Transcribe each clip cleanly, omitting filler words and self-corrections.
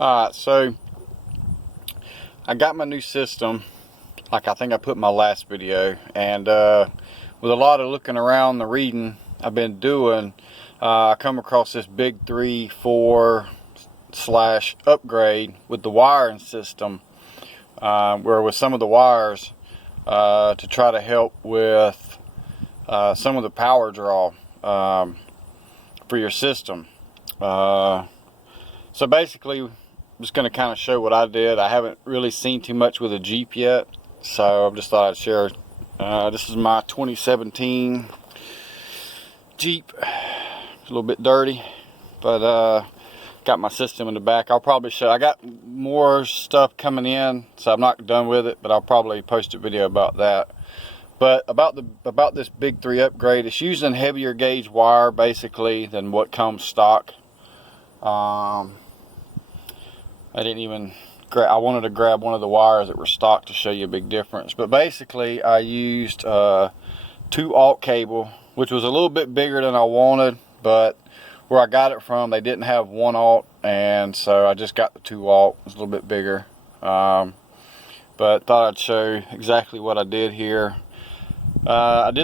Alright, so I got my new system, like I think I put in my last video, and with a lot of looking around, the reading I've been doing, I come across this big 3-4 slash upgrade with the wiring system, where with some of the wires to try to help with some of the power draw for your system. So basically, I'm just going to kind of show what I did. I haven't really seen too much with a Jeep yet, so I just thought I'd share. This is my 2017 Jeep. It's a little bit dirty, but got my system in the back. I'll probably show. I got more stuff coming in, so I'm not done with it, but I'll probably post a video about that. But about this big 3 upgrade, it's using heavier gauge wire basically than what comes stock. I didn't even I wanted to grab one of the wires that were stock to show you a big difference. But basically I used 2 alt cable, which was a little bit bigger than I wanted, but where I got it from they didn't have 1 alt, and so I just got the 2 alt. It was a little bit bigger, but thought I'd show exactly what I did here. I've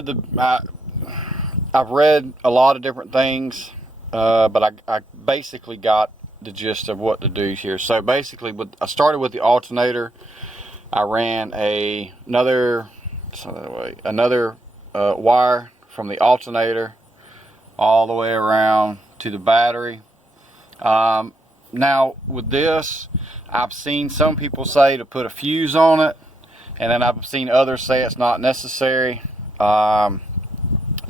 read a lot of different things, but I basically got the gist of what to do here. So basically, I started with the alternator. I ran another wire from the alternator all the way around to the battery. Now with this, I've seen some people say to put a fuse on it, and then I've seen others say it's not necessary. The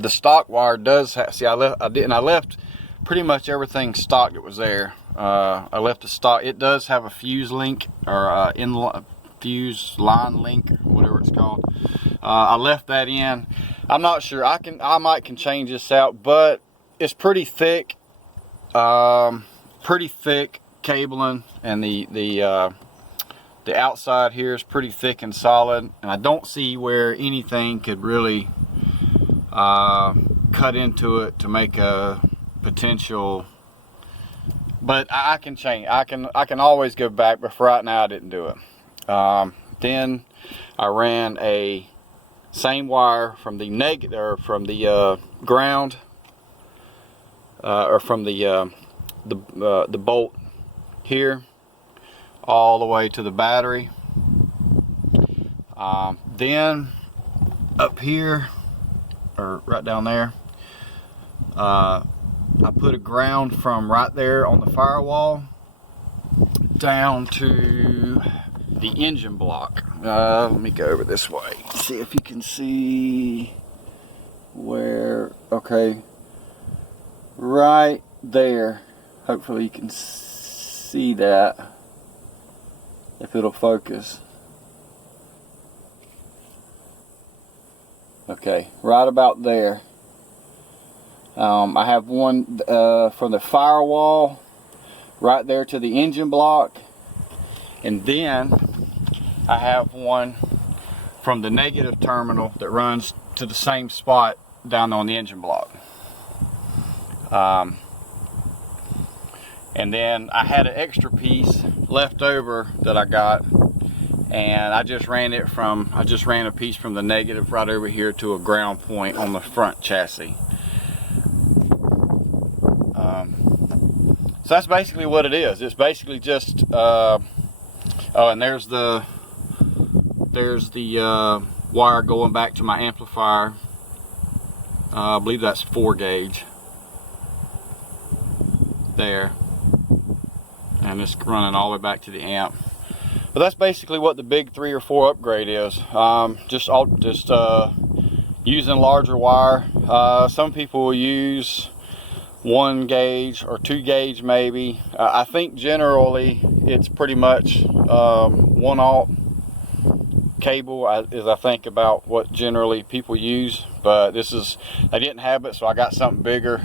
stock wire does have, see, I left pretty much everything stock that was there. I left the stock. It does have a fuse link, or fuse line link, whatever it's called. I left that in. I'm not sure. I might can change this out, but it's pretty thick. Pretty thick cabling, and the outside here is pretty thick and solid, and I don't see where anything could really cut into it to make a potential. But I can change. I can always go back, but for right now I didn't do it. Then I ran a same wire from the negative, or from the ground, or from the bolt here, all the way to the battery. Then up here, or right down there, I put a ground from right there on the firewall down to the engine block. Let me go over this way, see if you can see where. Okay, right there. Hopefully you can see that, if it'll focus. Okay, right about there. I have one from the firewall right there to the engine block, and then I have one from the negative terminal that runs to the same spot down on the engine block. And then I had an extra piece left over that I got, and I just ran a piece from the negative right over here to a ground point on the front chassis. So that's basically what it is. It's basically just oh, and there's the wire going back to my amplifier. I believe that's 4 gauge there, and it's running all the way back to the amp. But that's basically what the big 3 or 4 upgrade is. Just using larger wire. Some people will use 1 gauge or 2 gauge maybe. I think generally it's pretty much 1 alt cable is I think about what generally people use. But this is, I didn't have it, so I got something bigger,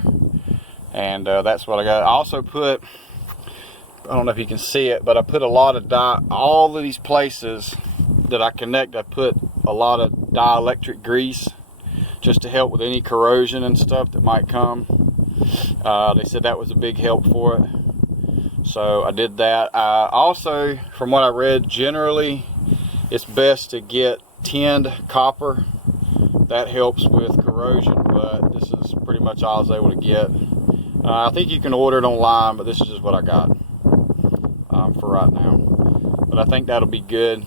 and that's what I got. I also put, I don't know if you can see it, but I put a lot of all of these places that I connect, I put a lot of dielectric grease just to help with any corrosion and stuff that might come. They said that was a big help for it. So I did that. Also, from what I read, generally it's best to get tinned copper. That helps with corrosion, but this is pretty much all I was able to get. I think you can order it online, but this is just what I got for right now. But I think that'll be good.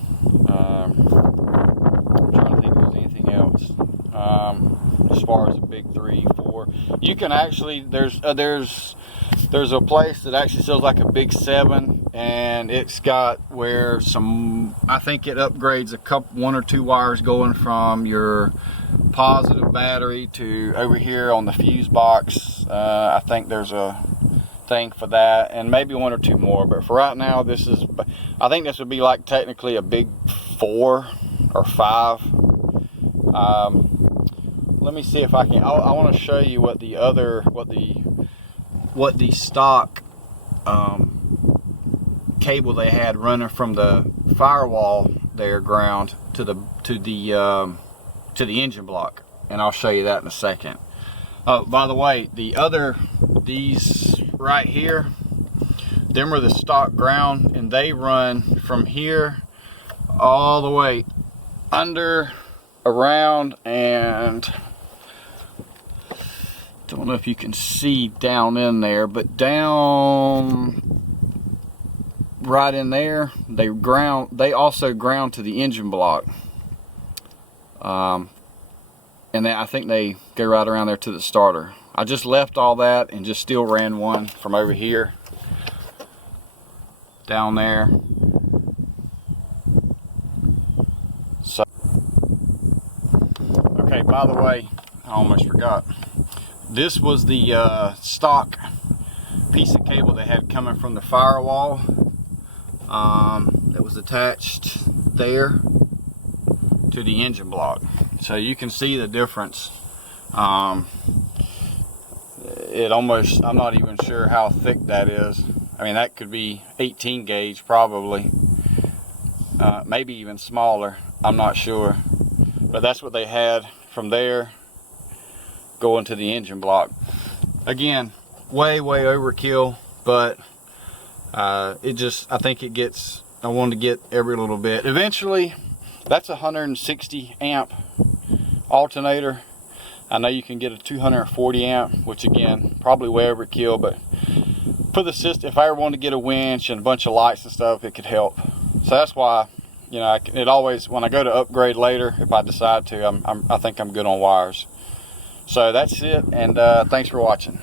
I'm trying to think if there's anything else. As far as the big 3, 4, you can actually, there's a place that actually sells like a big 7, and it's got where I think it upgrades one or two wires going from your positive battery to over here on the fuse box. I think there's a thing for that, and maybe 1 or 2 more, but for right now I think this would be like technically a big 4 or 5. Let me see if I can. I want to show you what the stock cable they had running from the firewall there, ground to the engine block, and I'll show you that in a second. Oh, by the way, these right here, them are the stock ground, and they run from here all the way under, around, and don't know if you can see down in there, but down right in there, they also ground to the engine block. And I think they go right around there to the starter. I just left all that and just still ran one from over here down there. So, okay, by the way, I almost forgot. This was the stock piece of cable they had coming from the firewall that was attached there to the engine block. So you can see the difference. I'm not even sure how thick that is. I mean, that could be 18 gauge probably, maybe even smaller, I'm not sure. But that's what they had from there going to the engine block. Again, way overkill, but I wanted to get every little bit. Eventually, that's a 160 amp alternator. I know you can get a 240 amp, which again, probably way overkill, but for the system, if I ever wanted to get a winch and a bunch of lights and stuff, it could help. So that's why, you know, it always, when I go to upgrade later, if I decide to, I think I'm good on wires. So that's it, and thanks for watching.